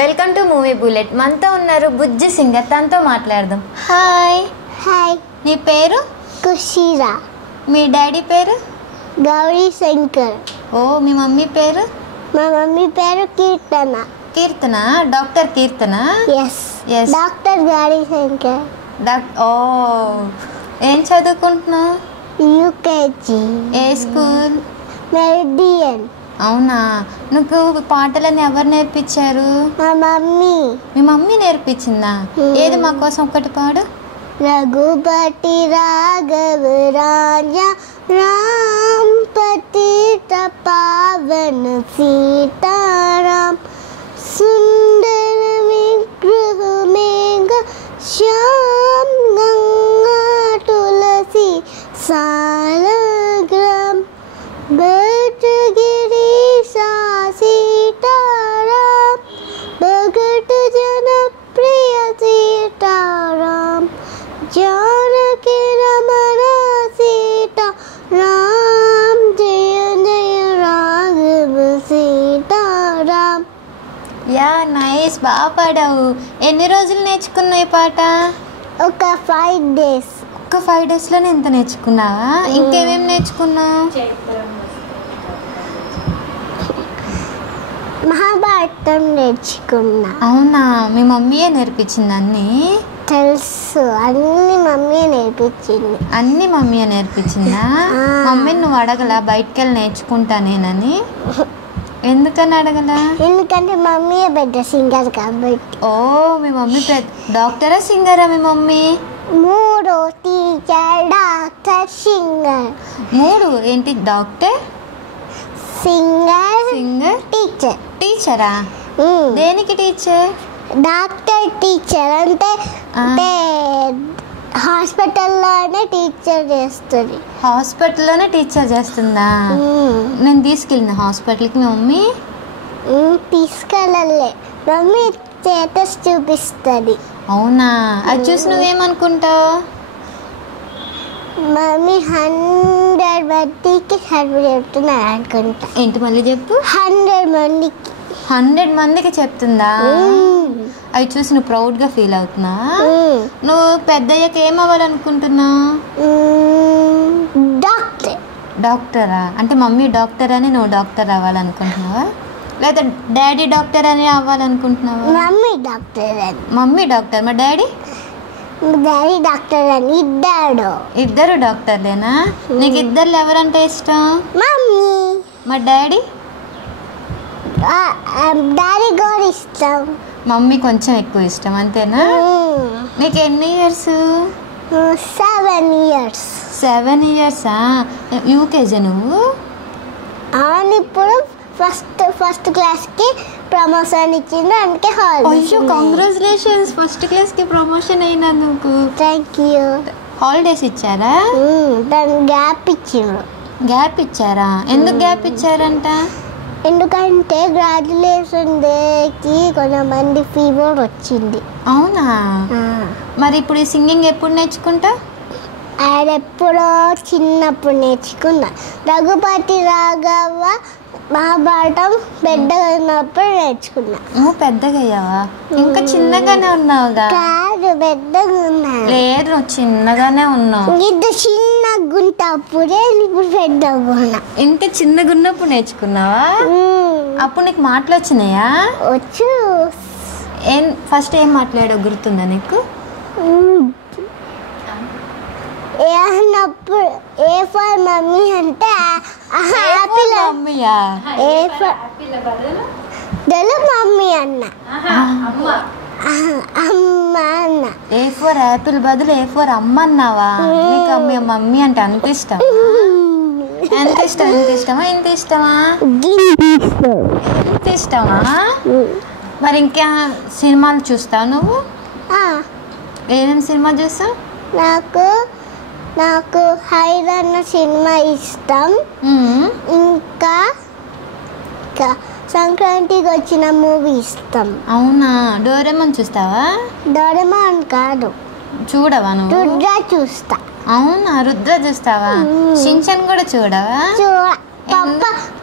Welcome to movie bullet. మనతో ఉన్నారు బుజ్జి singer, తనతో మాట్లాడదాం. హాయ్. హాయ్. నీ పేరు? కుషిరా. మీ డాడీ పేరు? గౌరీ శంకర్. ఓ, మీ మమ్మీ పేరు? మా మమ్మీ పేరు కీర్తన. కీర్తన, డాక్టర్ కీర్తన. ఎస్. డాక్టర్ గౌరీ శంకర్. ఓ, ఏం చదువుకుంటున్నావు? యూకేజీ. ఏ స్కూల్? మెరిడియన్. అవునా, నువ్వు పాటలని ఎవరు నేర్పించారు? మా మమ్మీ. మీ మమ్మీ నేర్పించిందా? ఏది మా కోసం ఒక్కటి పాడు. రఘుపతి రాఘవ రాజా రామ్ పతిత పావన సీతారాం సుందర విగ్రహ మేఘ శ్యామ్ గంగా తులసి సాలగ్రామ్ बैठ गिरी सा सीताराम भगत जन प्रिय सीताराम जानकी रमण सीता राम जय जय राघव सीताराम. యా, నైస్, బాగా పాడావు. ఎన్ని రోజులు నేర్చుకున్నావు ఈ పాట? ఒక 5 days. ఒక 5 daysలోనే ఎంత నేర్చుకున్నావా? ఇంకేమేమి నేర్చుకున్నావు? మహాభారతం నేర్చుకున్నా. అవునా, మీ మమ్మీయే నేర్పించింది అన్నీ? తెలుసు, అన్ని మమ్మీ నేర్పించింది. అన్ని మమ్మీయే నేర్పించిందా? మమ్మీని నువ్వు అడగలా బయటికి వెళ్ళి నేర్చుకుంటా నేనని? ఎందుకని అడగలా? ఎందుకంటే మమ్మీయే పెద్ద సింగర్ కాబట్టి. ఓ, మీ మమ్మీ పెద్ద డాక్టరా సింగరా? మీ మమ్మీ 3 టీచర్ డాక్టర్ సింగర్. 3 ఏంటి? Doctor, singer, teacher. టీచరా? దేనికి టీచర్? డాక్టర్ టీచర్ అంటే హాస్పిటల్లోనే టీచర్ చేస్తుంది. హాస్పిటల్లోనే టీచర్ చేస్తుందా? నేను తీసుకెళ్ళిన హాస్పిటల్కి మీ మమ్మీ? తీసుకెళ్ళలే, మమ్మీ స్టేటస్ చూపిస్తుంది. అవునా, అది చూసి నువ్వేమనుకుంటావు? మమ్మీ 100 మందికి సర్వే చెప్తున్నారు అనుకుంటా. ఏంటి, మళ్ళీ చెప్పు. 100 మందికి. 100 మందికి చెప్తుందా? అవి చూసి నువ్వు ప్రౌడ్గా ఫీల్ అవుతున్నా? నువ్వు పెద్ద అయ్యాక ఏం అవ్వాలనుకుంటున్నావు? డాక్టర్. డాక్టరా? అంటే మమ్మీ డాక్టర్ అని నువ్వు డాక్టర్ అవ్వాలనుకుంటున్నావా, లేదా డాడీ డాక్టర్ అని అవ్వాలనుకుంటున్నావా? మమ్మీ డాక్టర్ అని. మమ్మీ డాక్టర్, మా డాడీ? డాడీ డాక్టర్ అని. ఇద్దరు డాక్టర్లేనా? నీకు ఇద్దరు ఎవరంటే ఇష్టం? మమ్మీ. మా డాడీ? డాడీ కూడా ఇష్టం. మమ్మీ కొంచెం ఎక్కువ ఇష్టం, అంతేనా? నీకు ఎన్ని ఇయర్స్? 7 years. 7 yearsా? యూకేజీ నువ్వు? ఇప్పుడు ఫస్ట్ క్లాస్కి ప్రమోషన్ ఇచ్చింది, అందుకే అయ్యో, కంగ్రాచులేషన్స్, ఫస్ట్ క్లాస్కి ప్రమోషన్ అయినందుకు. Thank you. హాలిడేస్ ఇచ్చారా? దాని గ్యాప్ ఇచ్చిండ్రు. గ్యాప్ ఇచ్చారా? ఎందుకు గ్యాప్ ఇచ్చారంట? ఎందుకంటే గ్రాడ్యుయేషన్ డేకి కొంతమంది ఫీవర్ వచ్చింది. అవునా? మరి ఇప్పుడు ఈ సింగింగ్ ఎప్పుడు నేర్చుకుంటా? ఎప్పుడో చిన్నప్పుడు నేర్చుకున్నా. రఘుపతి రాఘవ మహాభారతం పెద్దగా ఉన్నప్పుడు నేర్చుకున్నా. నువ్వు పెద్దగా అయ్యావా? ఇంకా చిన్నగానే ఉన్నావుగా. కాదు, పెద్దగా ఉన్నా. లేదు, నువ్వు చిన్నగానే ఉన్నావు. ఇంత చిన్నగా ఉంటప్పుడే ఇప్పుడు పెద్దగా ఉన్నా. ఇంత చిన్నగా ఉన్నప్పుడు నేర్చుకున్నావా? అప్పుడు నీకు మాటలు వచ్చినాయా? వచ్చు. ఫస్ట్ ఏం మాట్లాడావు గుర్తుందా నీకు? అన్నప్పుడు ఏ ఫర్ మమ్మీ అంటే ఆపిల్. మమ్మీయా? మమ్మీ అన్న. అమ్మ అన్న. ఏ ఫర్ యాపిల్ బదులు ఏ ఫర్ అమ్మ అన్నావా? నీకు మమ్మీ అంటే అంత ఇష్టం? ఎంత ఇష్టం? ఇంత ఇష్టమా? ఇంత ఇష్టమా? ఇంత ఇష్టమా? మరి ఇంకా సినిమాలు చూస్తావు నువ్వు? ఏమేమి సినిమా చూస్తావు? నాకు హైరన్న సినిమా ఇష్టం. ఇంకా సంక్రాంతికి వచ్చిన మూవీ ఇష్టం. అవునా? డోరేమోన్ చూస్తావా? డోరేమోన్ కాదు. చూడవా నువ్వు? రుద్ర చూస్తా. అవునా, రుద్ర చూస్తావా? షిన్చాన్ కూడా చూడవా?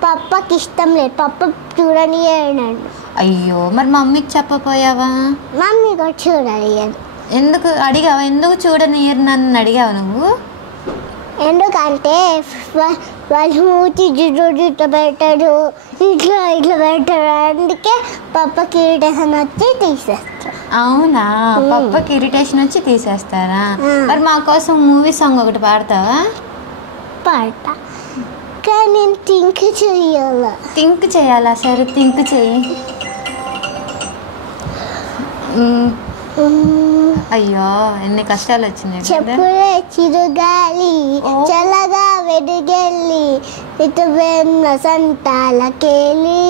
పప్పకి ఇష్టం లేదు, పప్ప చూడని. అయ్యో, మరి మమ్మీకి చెప్పపోయావా? మమ్మీ కూడా చూడాలి. ఎందుకు అడిగావా? ఎందుకు చూడనియరు నన్ను అడిగావు నువ్వు? ఎందుకంటే వాళ్ళు మూతి ఇట్లా పెట్టారు, ఇట్లా పెట్టారు, అందుకే పప్పకి ఇరిటేషన్ వచ్చి తీసేస్తారు. అవునా, పప్పకి ఇరిటేషన్ వచ్చి తీసేస్తారా? మరి మా కోసం మూవీ సాంగ్ ఒకటి పాడతావా? పాడతా, కానీ నేను థింక్ చెయ్యాలా. థింక్ చేయాలా? సరే థింక్ చెయ్యి. అయ్యో, ఎన్ని కష్టాలు వచ్చినాయి. చెప్పులే చిరుగాలి చల్లగా వెడిగెళ్ళి ఇటు వెన్న సంతాలకెళ్ళి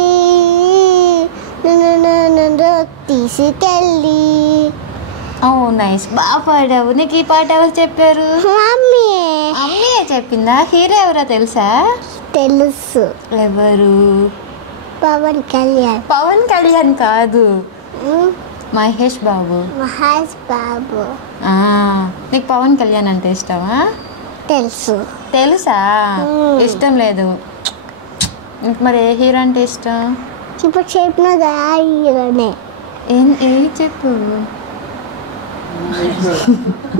నన్ను తీసుకెళ్ళి. ఓ నైస్, బాగా పాడావు. నీకు ఈ పాట ఎవరు చెప్పారు? మమ్మీ. మమ్మీయే చెప్పిందా? హీరో ఎవరో తెలుసా? తెలుసు. ఎవరు? పవన్ కళ్యాణ్. పవన్ కళ్యాణ్ కాదు, మహేష్ బాబు. మహేష్ బాబు. నీకు పవన్ కళ్యాణ్ అంటే ఇష్టమా? తెలుసు. తెలుసా? ఇష్టం లేదు. మరి ఏ హీరో అంటే ఇష్టం? ఇప్పుడు చెప్పిన హీరోనే. ఏ చెప్పు.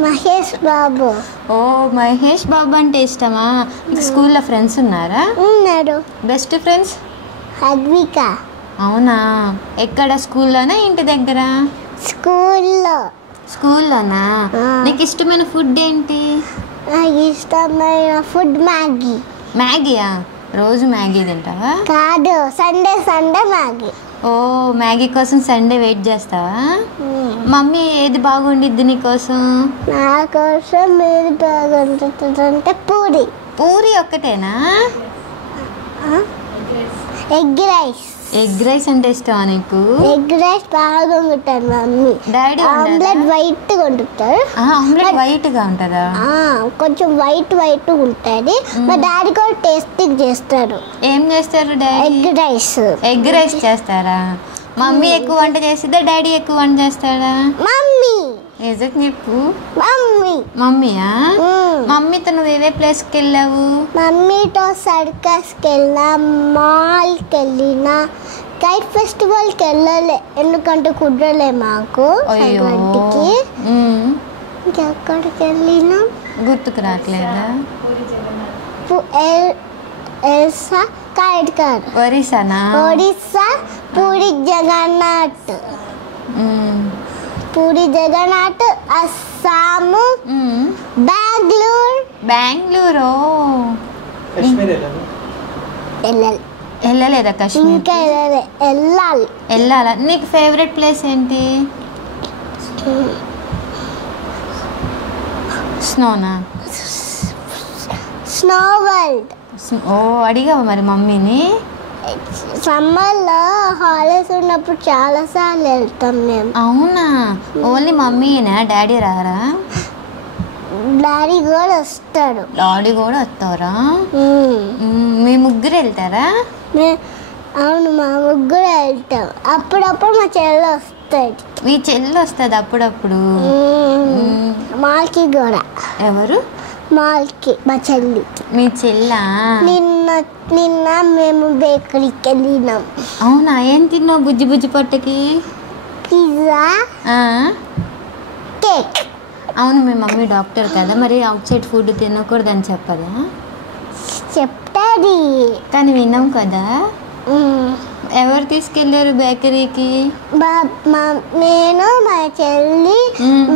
మహేష్ బాబు. ఓ, మహేష్ బాబు అంటే ఇష్టమా? నీకు స్కూల్లో ఫ్రెండ్స్ ఉన్నారా? ఉన్నారు. Best friends? అద్విక. అవునా, ఎక్కడ? స్కూల్లోనా ఇంటి దగ్గర? స్కూల్లో. స్కూల్లోనా? నీకు ఇష్టమైన ఫుడ్ ఏంటి? నాకు ఇష్టమైన ఫుడ్ మ్యాగీ. మ్యాగీయా? రోజు మ్యాగీ తింటావా? కాదు, సండే మ్యాగీ. ఓ, మ్యాగీ కోసం సండే వెయిట్ చేస్తావా? మమ్మీ ఏది బాగుండిద్ది నీకోసం? నా కోసం ఏది బాగుంటుందంటే పూరి. పూరి ఒక్కటేనా? Egg rice. ఎగ్ రైస్ అంటే ఇష్టమా నీకు? ఎగ్ రైస్ బాగా వండుతారు మమ్మీ. డాడీ ఆమ్లెట్ వైట్ వండుతారు. ఆమ్లెట్ వైట్ గా ఉంటుందా? కొంచెం వైట్ ఉంటుంది. మా డాడీ కూడా టేస్టింగ్ చేస్తారు. ఏం చేస్తారు daddy? Egg rice. Egg rice చేస్తారా? మమ్మీ ఎక్కువ వంట చేస్తుందా, డాడీ ఎక్కువ వంట చేస్తాడా? మమ్మీ. నిజం చెప్పు. మమ్మీ. మమ్మీయా? మమ్మీతో నువ్వు ఏ ప్లేస్కి వెళ్ళావు? మమ్మీతో సర్కస్కి వెళ్ళినా, మాల్కి వెళ్ళినా, కైట్ ఫెస్టివల్కి వెళ్ళలే ఎందుకంటే కుదరలే మాకు సంక్రాంతికి. ఇంకెక్కడికి వెళ్ళినా గుర్తుకు రావట్లేదా? ఒరిస్సానా? ఒడిస్సా, పూరి జగన్నాథ్. పూరి జగన్నాథ్, అస్సాము, బెంగళూరు. వెళ్ళలేదా కాశ్మీర్? ఇంకా వెళ్ళాలా. నీకు ఫేవరెట్ ప్లేస్ ఏంటి? స్నోనా? Snow world. ఓ, అడిగావా మరి మమ్మీని? సమ్మర్లో హాలిడేస్ ఉన్నప్పుడు చాలా సార్లు వెళ్తాం మేము. అవునా? ఓన్లీ మమ్మీనా? డాడీ రారా? డాడీ కూడా వస్తాడు. డాడీ కూడా వస్తారా? మీ ముగ్గురు వెళ్తారా? అవును, మా ముగ్గురు వెళ్తాం. అప్పుడప్పుడు మా చెల్లి వస్తుంది. మీ చెల్లి వస్తుంది అప్పుడప్పుడు? మాల్కి కూడా. ఎవరు? మాల్కి మా చెల్లి. మీ చెల్లా? నిన్న మేము బేకరీకి వెళ్ళినాం. అవునా? ఏం తిన్నావు బుజ్జి బుజ్జి పొట్టకి? Pizza, cake. అవును, మీ మమ్మీ డాక్టర్ కదా, మరి అవుట్ సైడ్ ఫుడ్ తినకూడదని చెప్పదా? చెప్తాది, కానీ విన్నాం కదా. ఎవరు తీసుకెళ్ళారు బేకరీకి? నేను, మా చెల్లి,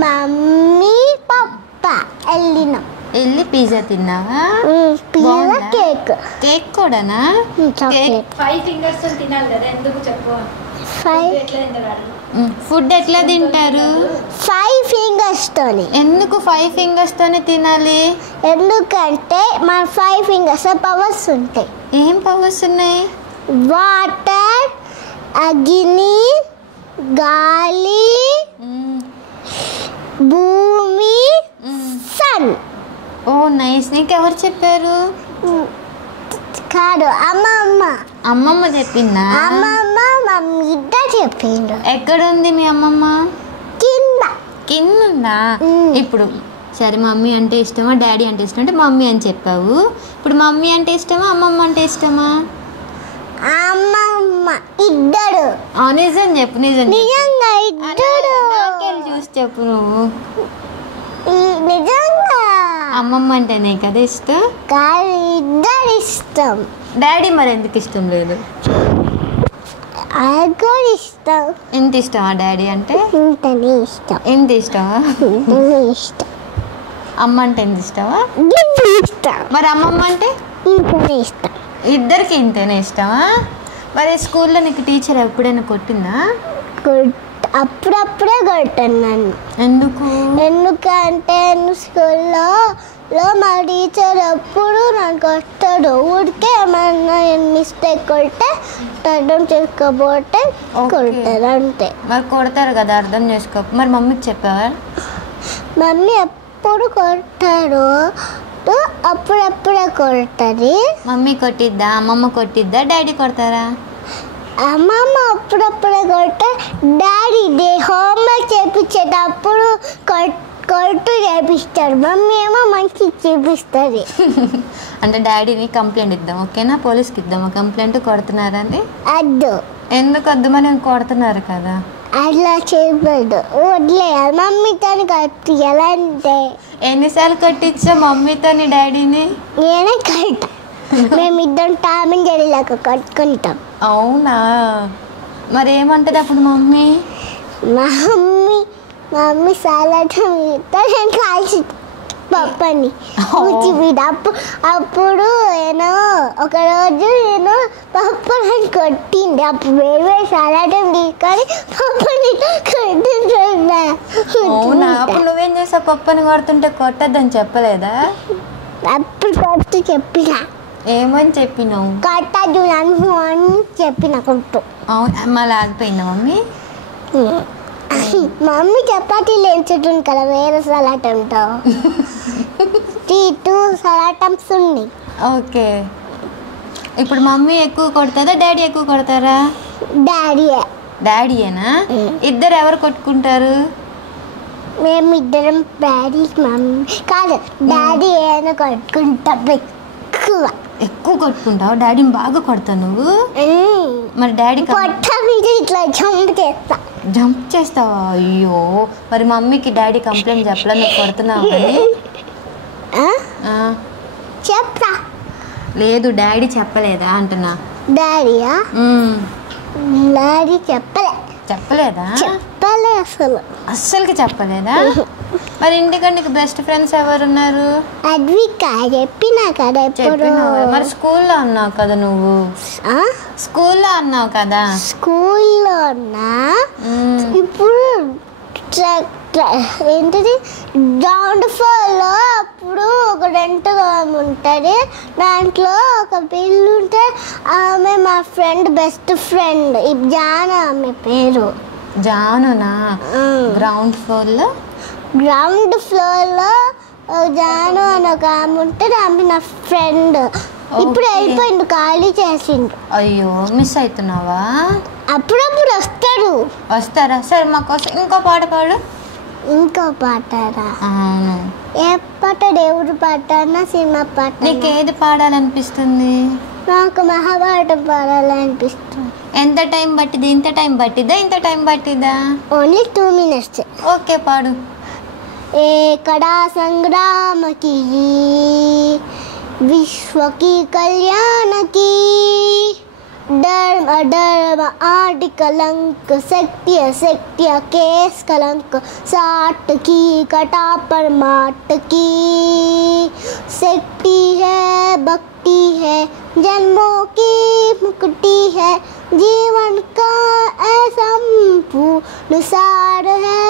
మమ్మీ, పప్ప వెళ్ళినాం. వెళ్ళి పిజ్జా తిన్నావా? Pizza, cake. కేక్ కూడానా? కేక్ 5 fingers తినాలి కదా, ఎందుకు చెప్పు? ఫుడ్ ఎట్లా తింటారు? 5 fingers తోని. ఎందుకు 5 fingers తోనే తినాలి? ఎందుకంటే మన 5 fingers పవర్స్ ఉంటాయి. ఏం పవర్స్ ఉన్నాయి? వాటర్, అగ్ని, గాలి, భూమి, సన్. ఓ నైస్. నీకెవరు చెప్పారు? కాదు, అమ్మమ్మ. అమ్మమ్మ చెప్పిందా? అమ్మమ్మ మమ్మీ ఇద్దరు చెప్పిండు. ఎక్కడుంది మీ అమ్మమ్మ? కింద. కింద ఉందా? ఇప్పుడు సరే, మమ్మీ అంటే ఇష్టమా డాడీ అంటే ఇష్టం అంటే మమ్మీ అని చెప్పావు. ఇప్పుడు మమ్మీ అంటే ఇష్టమా అమ్మమ్మ అంటే ఇష్టమా? అమ్మమ్మ. ఇద్దరు. నిజం చెప్పు, నిజం నిజంగా ఇద్దరు. నాకెళ్ళి చూసి చెప్పు నువ్వు. నిజంగా అమ్మమ్మ అంటే నీ కదా ఇష్టం? కాదు, ఇద్దరు ఇష్టం. డాడీ మరి ఎందుకు ఇష్టం లేదు? కూడా ఇష్టం. ఎంత ఇష్టం ఆ డాడీ అంటే? ఇంతనే ఇష్టం. ఎంత ఇష్టమా? ఇంతనే ఇష్టం. అమ్మ అంటే ఎంత ఇష్టమా? ఇష్టం. మరి అమ్మమ్మ అంటే? ఇంతనే ఇష్టం. ఇద్దరికి ఇంతనే ఇష్టమా? మరి స్కూల్లో నీకు టీచర్ ఎప్పుడైనా కొట్టిందా? అప్పుడప్పుడే కొట్టాను నన్ను. ఎందుకంటే స్కూల్లో మా టీచర్ ఎప్పుడు నన్ను కొట్టాడు. ఊరికే ఏమన్నా మిస్టేక్ కొడితే అర్థం చేసుకోకపోతే కొడతారు అంతే. మరి కొడతారు కదా, అర్థం చేసుకో. మరి మమ్మీకి చెప్పావా? మమ్మీ ఎప్పుడు కొట్టారు, అప్పుడప్పుడే కొడుతుంది. మమ్మీ కొట్టిద్దా, అమ్మమ్మ కొట్టిద్దా, డాడీ కొడతారా? అమ్మమ్మ అప్పుడప్పుడే కొట్టే, డాడీ హోంవర్క్ చేపించేటప్పుడు కొట్టు చేపిస్తారు. మమ్మీ ఏమో మంచి చేపిస్తుంది. అంటే డాడీని కంప్లైంట్ ఇద్దాం, ఓకేనా? పోలీస్కి ఇద్దామా కంప్లైంట్ కొడుతున్నారని? అద్దు. ఎందుకు వద్దు, మరి కొడుతున్నారు కదా. అట్లా చేయబడు, వదిలేయాలి. మమ్మీతో కట్టియాలంటే. ఎన్నిసార్లు కొట్టించా మమ్మీతోని డాడీని? నేనే కట్ట. మేమిద్దరం టామ్ అండ్ జెర్రీ లాగా కట్టుకుంటాం. అవునా? మరి ఏమంటది అప్పుడు మమ్మీ? మమ్మీ సలాటం నేను కాల్చి పప్పని అప్పుడు ఒకరోజు నేను పప్పని కొట్టింది. అప్పుడు వేరే సలాటం తీసుకొని పప్పని కొట్టిందా. అవునా? అప్పుడు నువ్వేం చేసావు? పప్పని కొడుతుంటే కొట్టద్దని చెప్పలేదా? అప్పుడు కొట్టు చెప్పిన. ఏమని చెప్పినావు? కొట్టదు నన్ను అని చెప్పిన. కొట్టు. అవును, మళ్ళీ ఆగిపోయిందా మమ్మీ? మమ్మీ చపాతీలు ఎంచుతుంది కదా వేరే సలాటంతో. 2 సలాటమ్స్ ఉన్నాయి. ఓకే. ఇప్పుడు మమ్మీ ఎక్కువ కొడతారా, డాడీ ఎక్కువ కొడతారా? డాడీయేనా? ఇద్దరు ఎవరు కొట్టుకుంటారు? మేమిద్దరం. డాడీ మమ్మీ కాదు, డాడీ ఏమైనా కొట్టుకుంటాం. ఎక్కువ కొట్టుకుంటావు? డాడీని బాగా కొడతావు నువ్వు? మరి డాడీ ఇట్లా జంప్ చేస్తావా? అయ్యో, మరి మమ్మీకి డాడీ కంప్లైంట్ చెప్పలే నువ్వు కొడుతున్నావు అని? చెప్తా. లేదు, డాడీ చెప్పలేదా అంటున్నా. డాడీయా? డాడీ చెప్పలేదా? చెప్పలే అస్సలకి చెప్పలేదా? మరి ఇంటికంటే నీకు బెస్ట్ ఫ్రెండ్స్ ఎవరున్నారు? అద్విక చెప్పినా కదా. మరి స్కూల్లో అన్నావు కదా నువ్వు. స్కూల్లో అన్నావు కదా. స్కూల్లో ఇప్పుడు ఏంటిది గ్రౌండ్ ఫ్లోర్లో అప్పుడు ఒక రెంట్గా ఉంటుంది. దాంట్లో ఒక పిల్లు ఉంటే ఆమె మా ఫ్రెండ్, బెస్ట్ ఫ్రెండ్ జాను. ఆమె పేరు జానునా? గ్రౌండ్ ఫ్లోర్లో జాను అని ఒక ఆమె ఉంటుంది. ఆమె నా ఫ్రెండ్. ఇప్పుడు వెళ్ళిపోయింది, ఖాళీ చేసిండు. అయ్యో, మిస్ అవుతున్నావా? అప్పుడప్పుడు వస్తారా? సరే, మా కోసం ఇంకో పాట పాడు. ఇంకో పాటరా? అవును. ఏ పాట? దేవుడు పాటనా, సినిమా పాట? నీకు ఏది పాడాలనిపిస్తుంది? నాకు మహాభారతం పాడాలనిపిస్తుంది. ఎంత టైం పట్టింది? ఇంత టైం పట్టిద్దా? Only 2 minutes. ఓకే, పాడు. ఏకడా సంగ్రామ की विश्व की कल्याण की धर्म अधर्म आदि कलंक सत्य केस कलंक साठ की कटा परमाट की शक्ति है भक्ति है जन्मों की मुक्ति है जीवन का ऐसा पूर्ण सार है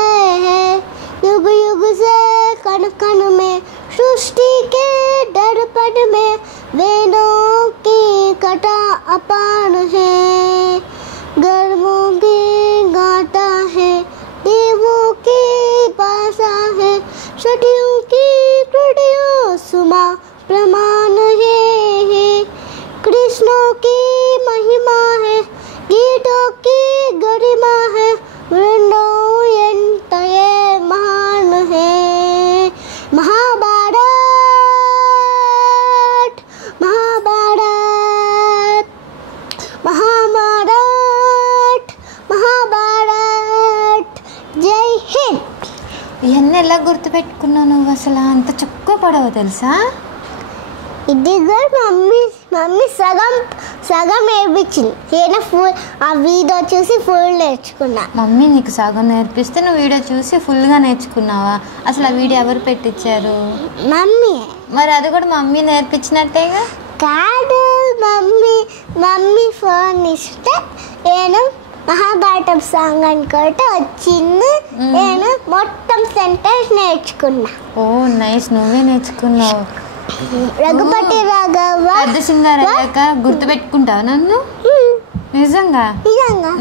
युग युग से कण कण में सृष्टि के दर्पण में वेदों की कथा अपार है गर्मों की गाथा है देवों की भाषा है सदियों की त्रुटियों सुमा प्रमाण है कृष्णों की महिमा है गीतों की गरिमा है वृंदों ये महान है महाभारत ఇవన్నీ ఎలా గుర్తుపెట్టుకున్నావు నువ్వు? అసలు అంత చుక్క పడవు తెలుసా? ఇది కూడా మమ్మీ సగం నేర్పించింది. నేను ఫుల్ ఆ వీడియో చూసి ఫుల్ నేర్చుకున్నా. మమ్మీ నీకు సగం నేర్పిస్తే నువ్వు వీడియో చూసి ఫుల్గా నేర్చుకున్నావా? అసలు ఆ వీడియో ఎవరు పెట్టించారు? మమ్మీ. మరి అది కూడా మమ్మీ నేర్పించినట్టేగా? కాదు, మమ్మీ ఫోన్ ఇస్తే నేను మహాభారతం సాంగ్ అనుకుంటే వచ్చింది. నేను మొత్తం సెంటెన్స్ నేర్చుకున్నా. ఓ నైస్, నువ్వే నేర్చుకున్నావు. రఘుపతి రాఘవ పెద్ద సింగర్ అయ్యాక గుర్తుపెట్టుకుంటావు నన్ను? నిజంగా?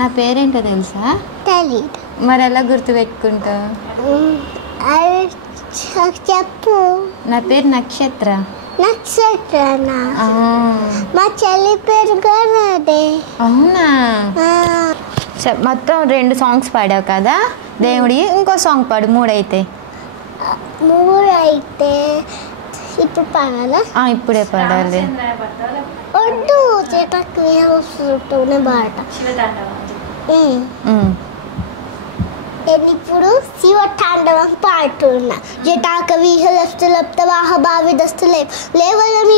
నా పేరేంటో తెలుసా? తెలీదు. మరి ఎలా గుర్తుపెట్టుకుంటావు? చెప్పు. నా పేరు నక్షత్ర. నక్షత్రనా? మా చెల్లి పేరు కూడా అదే. అవునా? మొత్తం 2 సాంగ్స్ పాడావు కదా దేవుడి. ఇంకో సాంగ్ పాడు. 3 అయితే ఇప్పుడు పాడాలా? ఇప్పుడే పాడాలి. వద్దు, చేతనే పాట. నేను ఇప్పుడు శివతాండవం పాడుతున్నా. జటాక విహలస్తులప్తవాహ భావి దస్తులే లేవలం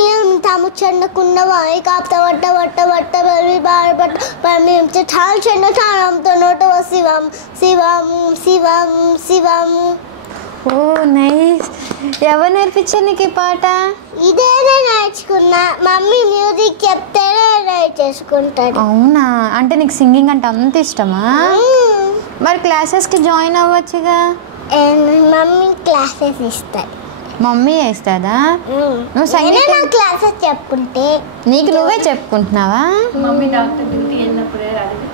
తాము చెండకున్న వాయి కాపుత వట్ట వట్ట వట్ట బలి బారపట్ట పరమేం చాలు చెండ తాళంతో నోట శివం శివం శివం శివం. ఓ నైస్. ఎవరు నేర్పించారు నీకు ఈ పాట? ఇదేనే నేర్చుకున్నా. మమ్మీ మ్యూజిక్ చెప్తేనే నేర్చేసుకుంటాను. అవునా? అంటే నీకు సింగింగ్ అంటే అంత ఇష్టమా? మరి క్లాసెస్కి జాయిన్ అవ్వచ్చుగా. మమ్మీ క్లాసెస్ ఇస్తుంది. మమ్మీ వేస్తుందా? నువ్వు సంగీతం క్లాసెస్ చెప్పుకుంటే నీకు నువ్వే చెప్పుకుంటున్నావా? మమ్మీ డాక్టర్ డ్యూటీ వెళ్ళినప్పుడే రాలేదు.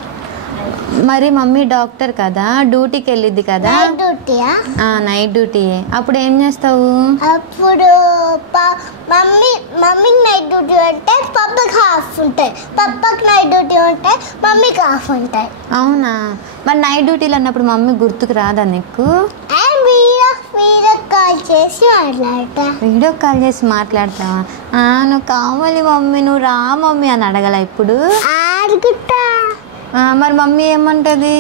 మరి మమ్మీ డాక్టర్ కదా, డ్యూటీకి వెళ్ళిద్ది కదా. డ్యూటీయా? Night duty. అప్పుడు ఏం చేస్తావు? అప్పుడు మమ్మీకి నైట్ డ్యూటీ ఉంటే పప్పకి హాఫ్ ఉంటాయి. పప్పకి నైట్ డ్యూటీ ఉంటే మమ్మీకి హాఫ్ ఉంటాయి. అవునా? మరి నైట్ డ్యూటీలో అన్నప్పుడు మమ్మీ గుర్తుకు రాదా నీకు? వీడియో కాల్ చేసి మాట్లాడతా. వీడియో కాల్ చేసి మాట్లాడతావా? నువ్వు కావాలి మమ్మీ, నువ్వు రా మమ్మీ అని అడగల ఇప్పుడు? అడుగుతా. మరి మమ్మీ ఏమంటది?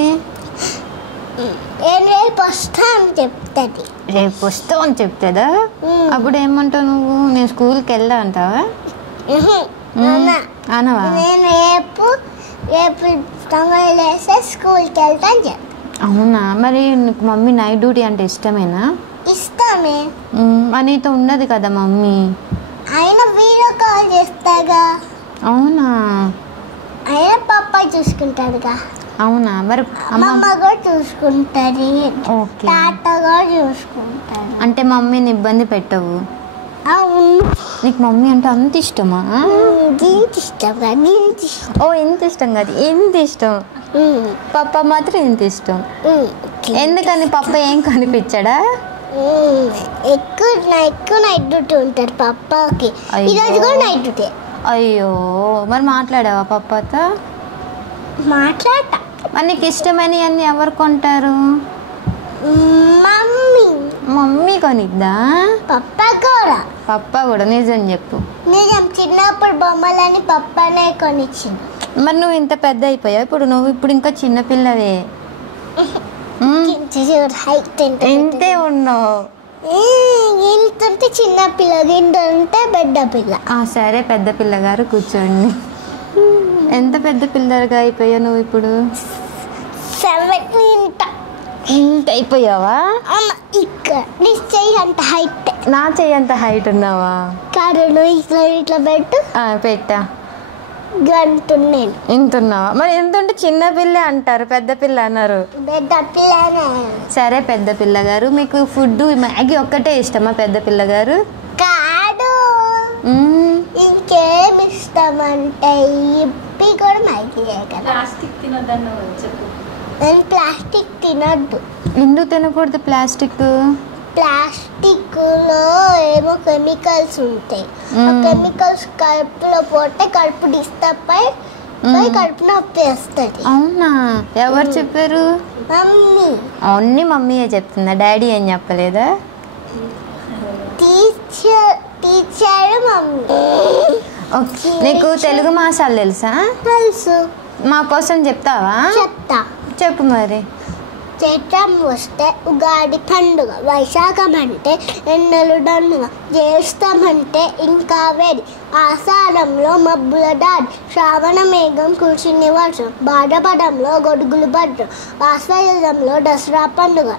రేపు వస్తా అని చెప్తుంది. రేపు వస్తావు అని చెప్తుందా? అప్పుడు ఏమంటావు నువ్వు? నేను స్కూల్కి వెళ్దా అంటావా? అనవా? నేను రేపు తొందరగా లేస్తే స్కూల్కి వెళ్తా అని చెప్తా. అవునా? మరి నీకు మమ్మీ నైట్ డ్యూటీ అంటే ఇష్టమేనా? ఇష్టమే. నీతో ఉండదు కదా మమ్మీ. అయినా వీడియో కాల్ చేస్తాగా. అవునా? అయినా పప్పా చూసుకుంటాడుగా. అవునా? మరి అమ్మమ్మ కూడా చూసుకుంటుంది. ఓకే. తాత కూడా చూసుకుంటాడు. అంటే మమ్మీని ఇబ్బంది పెట్టవు? అవును. నీకు మమ్మీ అంటే అంత ఇష్టమా? ఇంత ఇష్టం కాదు, ఇంత ఇష్టం. ఓ ఇంత ఇష్టం కాదు, ఇంత ఇష్టం. పప్ప మాత్రం ఇంత ఇష్టం. ఎందుకని? పప్ప ఏం కనిపించాడా? ఎక్కువ నైట్ డ్యూటీ ఉంటారు పప్పకి. ఈరోజు కూడా నైట్ డ్యూటీ. అయ్యో, మరి మాట్లాడావా పప్పతో? మాట్లాడతా. మరి నీకు ఇష్టమని అన్ని ఎవరు కొంటారు? మమ్మీ కొనిద్దా? పప్ప కూడా? నిజం చెప్పు. నిజం. చిన్నప్పుడు బొమ్మలని పప్పనే కొనిచ్చింది. మరి నువ్వు ఇంత పెద్ద అయిపోయావు, ఇప్పుడు ఇంకా చిన్నపిల్లవే. ఇంతే ఉన్నావు. ఇంతుంటే చిన్న పిల్ల, ఇంటుంటే పెద్ద పిల్ల. సరే పెద్ద పిల్లగారు కూర్చోండి. ఎంత పెద్ద పిల్లగా అయిపోయావు నువ్వు ఇప్పుడు? 7 ఇంత అయిపోయావా? ఇక్కడ నీ చెయ్యి అంత హైట్. నా చెయ్యి అంత హైట్ ఉన్నావా? కాదు, ఇట్లా పెట్టు. పెట్టా. గంటున్నాను. ఇంతున్నావా? మరి ఎంత ఉంటే చిన్న పిల్ల అంటారు, పెద్ద పిల్ల అన్నారు. పెద్ద పిల్ల. సరే పెద్ద పిల్లగారు, మీకు ఫుడ్ మ్యాగీ ఒక్కటే ఇష్టమా పెద్ద పిల్లగారు? కాదు, ఇంకేమి ఇష్టం అంటే ఇప్పి కూడా మ్యాగీ. ప్లాస్టిక్ తినొద్దని చెప్పు. నేను ప్లాస్టిక్ తినద్దు. ఎందుకు తినకూడదు ప్లాస్టిక్? ప్లాస్టిక్లో ఏమో కెమికల్స్ ఉంటాయి. ఆ కెమికల్స్ కడుపులో పోతే కడుపు డిస్టర్బ్ అయి కడుపు నొప్పి వస్తుంది. అవునా? ఎవరు చెప్పారు? మమ్మీ. అన్ని మమ్మీయే చెప్తుందా? డాడీ ఏం చెప్పలేదా? Teacher mummy. ఓకే. నీకు తెలుగు మాసాలు తెలుసా? తెలుసు. మా కోసం చెప్తావా? చెప్తా. చెప్పు మరి. చైత్రం వస్తే ఉగాది పండుగ, వైశాఖం అంటే ఎండలు దండుగ, జ్యేష్టం అంటే ఇంకా వేడి, ఆషాఢంలో మబ్బుల దాడి, శ్రావణ మేఘం కురిసిన వర్షం, భాద్రపదంలో గొడుగులు భద్రం, ఆశ్వయుధంలో దసరా పండుగ,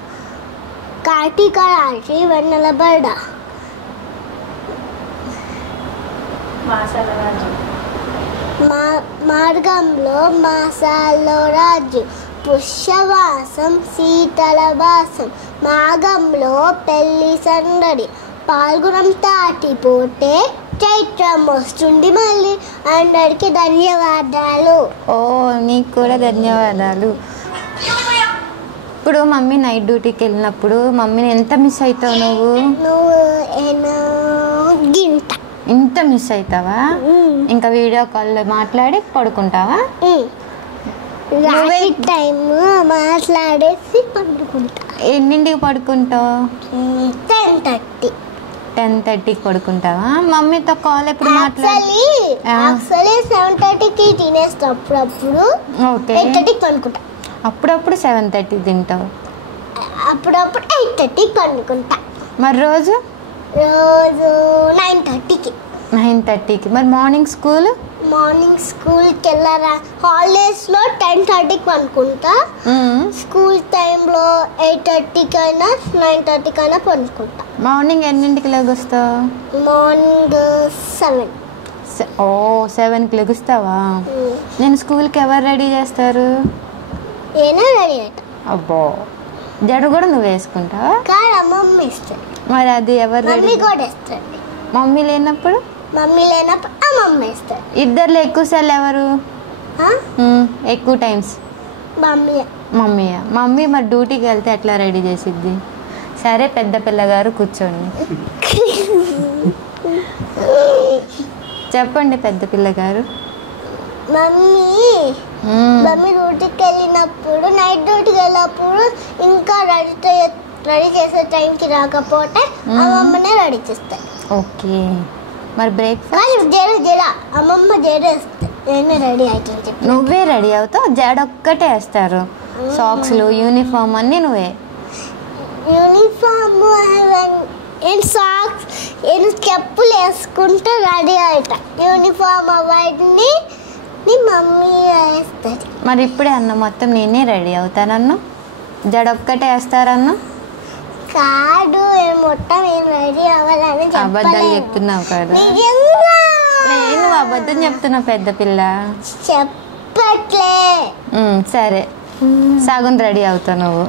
కార్తీక రాశి వెన్నెల బరడ, మాసాల రాజు, మార్గంలో మాసాల్లో రాజు, పుష్యవాసం శీతల వాసం, మాఘంలో పెళ్లి సందడి, పాల్గొనం దాటిపోతే చైత్రం వస్తుంది మళ్ళీ. అందరికి ధన్యవాదాలు. ఓ నీకు కూడా ధన్యవాదాలు. ఇప్పుడు మమ్మీ నైట్ డ్యూటీకి వెళ్ళినప్పుడు మమ్మీని ఎంత మిస్ అవుతావు నువ్వు? గింత ఇంత మిస్ అవుతావా? ఇంకా వీడియో కాల్లో మాట్లాడి పడుకుంటావా? టైం మాట్లాడేసి పడుకుంటా. ఎన్నింటికి పడుకుంటావు? 10:30. 10:30కి పడుకుంటావా? మమ్మీతో కాల్ ఎప్పుడు మాట్లాడి? 7:30కి తినేస్తా. అప్పుడప్పుడు ఓకే. 8:30కి పడుకుంటా. అప్పుడప్పుడు 7:30 తింటావు, అప్పుడప్పుడు 8:30కి పడుకుంటా. మరి రోజు 9:30కి. 9:30కి. మరి మార్నింగ్ స్కూల్కి వెళ్ళారా? హాలిడేస్లో 10:30కి పడుకుంటా. స్కూల్ టైంలో 8:30కైనా 9:30కైనా పడుకుంటా. మార్నింగ్ ఎన్నింటికి లెగుస్తావు? మార్నింగ్ 7. ఓ 7కి లెగుస్తావా? నేను స్కూల్కి ఎవరు రెడీ చేస్తారు? నేనే రెడీ అవుతా. అబ్బో, జడ కూడా నువ్వు వేసుకుంటావా? కానీ అమ్మమ్మ ఇస్తుంది. మరి అది ఎవరు రెడీ? మమ్మీ కూడా ఇస్తుంది. మమ్మీ లేనప్పుడు అమ్మమ్మ ఇస్తుంది. ఇద్దరులో ఎక్కువసార్లు ఎవరు? ఎక్కువ టైమ్స్ మమ్మీయా? మమ్మీ మరి డ్యూటీకి వెళ్తే ఎట్లా రెడీ చేసిద్ది? సరే పెద్ద పిల్లగారు కూర్చోండి. చెప్పండి పెద్ద పిల్లగారు. మమ్మీ డ్యూటీకి వెళ్ళినప్పుడు, నైట్ డ్యూటీకి వెళ్ళినప్పుడు ఇంకా రెడీ చేసే టైంకి రాకపోతే అమ్మమ్మనే రెడీ చేస్తాయి. ఓకే. మరి బ్రేక్ఫాస్ట్? అమ్మమ్మ జడేస్తే నేనే రెడీ అవుతుంది చెప్పి. నువ్వే రెడీ అవుతావు? జడ ఒక్కటే వేస్తారు, సాక్స్లు యూనిఫామ్ అన్నీ నువ్వే? యూనిఫామ్ సాక్స్ చెప్పులు వేసుకుంటే రెడీ అవుతా. యూనిఫామ్ అవన్నీ మమ్మీ వేస్తుంది. మరి ఇప్పుడే అన్న మొత్తం నేనే రెడీ అవుతానన్ను, జడ ఒక్కటే వేస్తారన్ను? కాదు, మొత్తం ఏం రెడీ అవ్వాలని అబద్ధాలు చెప్తున్నావు కదా? నేను అబద్ధం చెప్తున్నా పెద్ద పిల్ల. చెప్పట్లే. సరే, సగం రెడీ అవుతావు నువ్వు.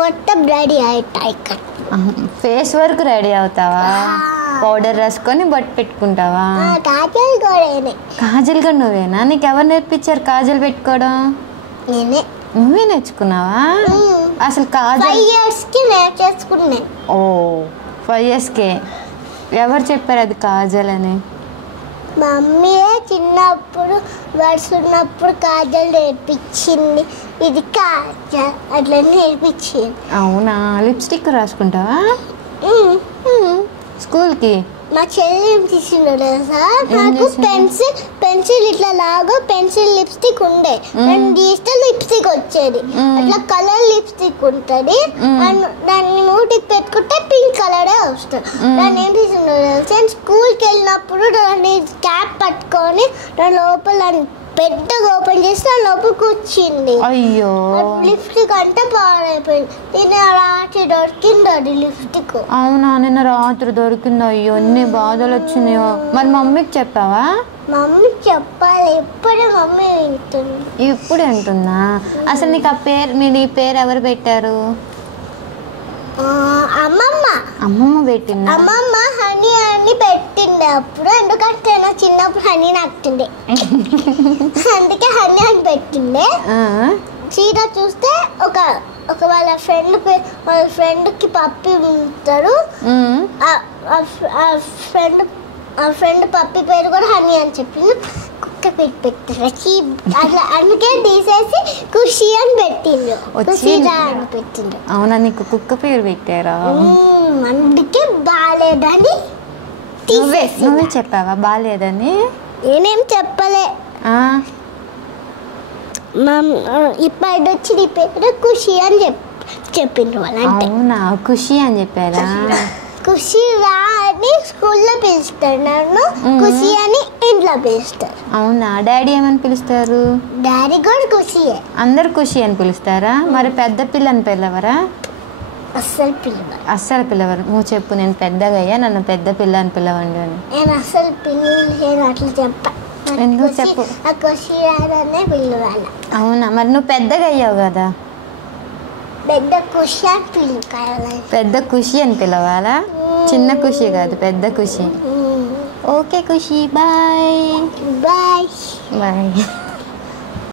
మొత్తం రెడీ అవుతా. ఇక్కడ ఫేస్ వరకు రెడీ అవుతావా? పౌడర్ రాసుకొని బొట్టు పెట్టుకుంటావా? కాజల్ కూడా. కాజల్ కూడా నువ్వేనా? నీకు ఎవరు నేర్పించారు కాజల్ పెట్టుకోవడం? నేనే. నువ్వే నేర్చుకున్నావా? అసలు కాజల్ 5 yearsకి నేర్చేసుకున్నాను. ఓ 5 yearsకే? ఎవరు చెప్పారు అది కాజల్ అని? మమ్మీయే చిన్నప్పుడు వరుసున్నప్పుడు కాజల్ నేర్పించింది. ఇది కాజల్ అట్లా నేర్పించింది. అవునా? లిప్స్టిక్ రాసుకుంటావా స్కూల్కి? మా చెల్లి ఏం తీసిందో తెలుసా? నాకు పెన్సిల్ ఇట్లా లాగా పెన్సిల్ లిప్స్టిక్ ఉండే, డిజిటల్ లిప్స్టిక్ వచ్చేది. అట్లా కలర్ లిప్స్టిక్ ఉంటుంది. దాన్ని మూటికి పెట్టుకుంటే పింక్ కలరే వస్తుంది. దాన్ని ఏం తీసిందో తెలుసా? స్కూల్కి వెళ్ళినప్పుడు దాన్ని క్యాప్ పట్టుకొని దాని లోపల పెద్దగా ఓపెన్ చేస్తే లోపల కూర్చింది. అయ్యో, లిప్స్టిక్ అంటే పాడైపోయింది. నిన్న రాత్రి దొరికింది అది లిప్స్టిక్. అవునా? నిన్న రాత్రి దొరికింది. అయ్యో, ఎన్ని బాధలు వచ్చినాయో. మరి మమ్మీకి చెప్పావా? మమ్మీకి చెప్పాలి. ఇప్పుడే మమ్మీ వింటుంది. ఇప్పుడు వింటుందా? అసలు నీకు ఆ పేరు, నీ పేరు ఎవరు పెట్టారు? అమ్మమ్మ పెట్టిందా? అమ్మమ్మ హనీ అని పెట్టిండే అప్పుడు. ఎందుకంటే నా చిన్నప్పుడు హనీ నాకుతుండే, అందుకే హనీ అని పెట్టిండే. చీర చూస్తే ఒక వాళ్ళ ఫ్రెండ్కి పప్పి ఉంటారు. ఆ ఫ్రెండ్ పప్పి పేరు కూడా హనీ అని చెప్పింది. కుక్క పేరు పెట్టారు అట్లా, అందుకే తీసేసి ఖుషి అని పెట్టిండు. అని పెట్టిండు. అవునా? నీకు కుక్క పేరు పెట్టారా? అందుకే బాగాలేదని నువ్వే చెప్పావా బాగాలేదని? నేనేం చెప్పలే. ఇప్పటి వచ్చి నీ పేరు ఖుషి అని చెప్పిండ్రు వాళ్ళు. అంటే అవునా, ఖుషి అని చెప్పారా? ఖుషి రా అని స్కూల్లో పిలుస్తారు, నన్ను ఖుషి అని ఇంట్లో పిలుస్తారు. అవునా, డాడీ ఏమని పిలుస్తారు? డాడీ కూడా ఖుషియే. అందరు ఖుషి అని పిలుస్తారా? మరి పెద్ద పిల్లని పిల్లవరా? అస్సలు పిల్లవారు. అస్సలు పిల్లవరు. నువ్వు చెప్పు, నేను పెద్దగా అయ్యా, నన్ను పెద్ద పిల్ల అని పిల్లవండి అని. నేను అస్సలు పిల్లలు అట్లా చెప్పా. ఎందుకు చెప్పు? ఖుషి రాదనే పిల్లవాళ్ళ. అవునా, మరి నువ్వు పెద్దగా అయ్యావు కదా, పెద్ద ఖుషి అని పిల్లకాయలు. పెద్ద ఖుషి అని పిలవాలా? చిన్న ఖుషి కాదు, పెద్ద ఖుషి. ఓకే ఖుషి, బాయ్ బాయ్ బాయ్.